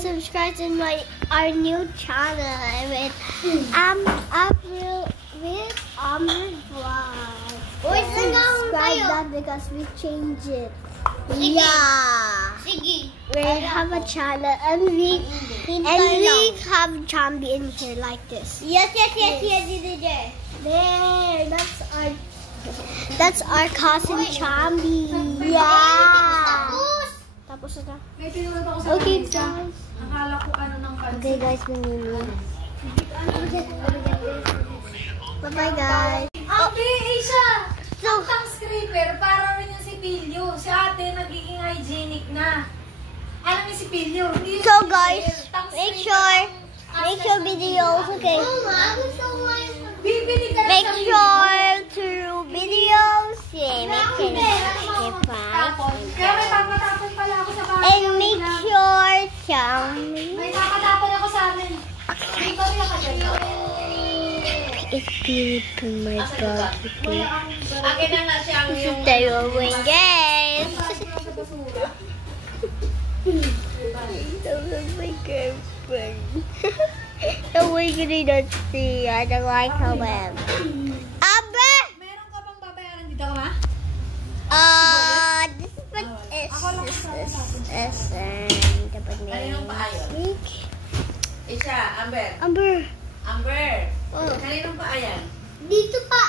subscribe to our new channel with Amber Vlog. Subscribe that because we changed it. Yeah. We have a channel and we have Chambi in here like this. Yes. There, that's our cousin Chambi. Yeah. Tapos na. Okay, guys. Okay, guys, bye-bye, guys. Okay, Asia. So, Ang scripper, para rin yung si Pilyo. Si ate, nagiging hygienic na. Alam niyo si Pilyo. So guys, make sure videos, okay? Bibili ka Make sure to videos, yeah, make sure Kaya may papatapon pala ako sa bahay. and make sure May papatapon ako sa amin. Ikaw yung kagano. it's beautiful, my God. Okay. Akin na nga siyang This is the rolling guys. That was my girlfriend. The way you need to see, I don't like how I'm. Amber! Meron ka bang babayaran dito ka ba? This is what Kaninong paayon? Isa, Amber. Amber. Amber. Oh. Kaninong paayan? Dito pa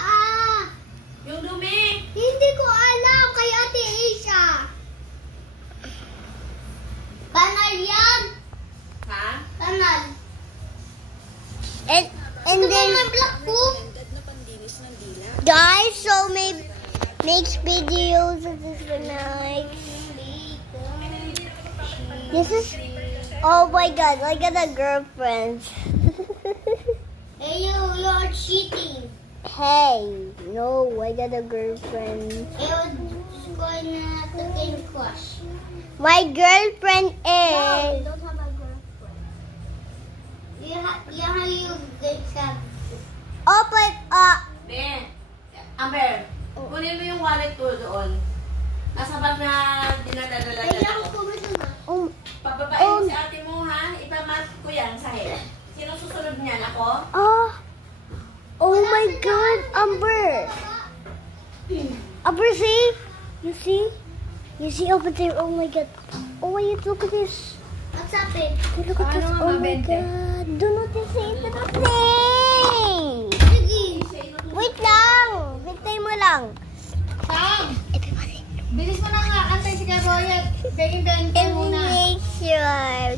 Yung dumi. Hindi ko alam kay Ate Asia. Banal yan. Ha? Banal. And then black book. Guys, so makes videos of this night. This is, oh my God, look at the girlfriends. Hey, you're cheating. Hey, no, I got a girlfriend. You're going to get crush. My girlfriend No, is. you don't have a girlfriend. You get some. Open up. Ben. Amber. Kunin mo yung wallet ko doon. Nasa bag na dinadala ko. Pababain mo si ate mo, ha? Ipamat ko yan sa head. Sino susunod niyan? Ako? Oh my God, Amber. Amber, see? You see? You see over there? Oh my God. Oh my God, look at this. What's happening? Look at this. Oh my God. Do not say anything. Wait lang. Hintay mo lang. Sam! Everybody. Bilis mo na nga. Antay si Kaboyet. Bengin-bengin And muna. make sure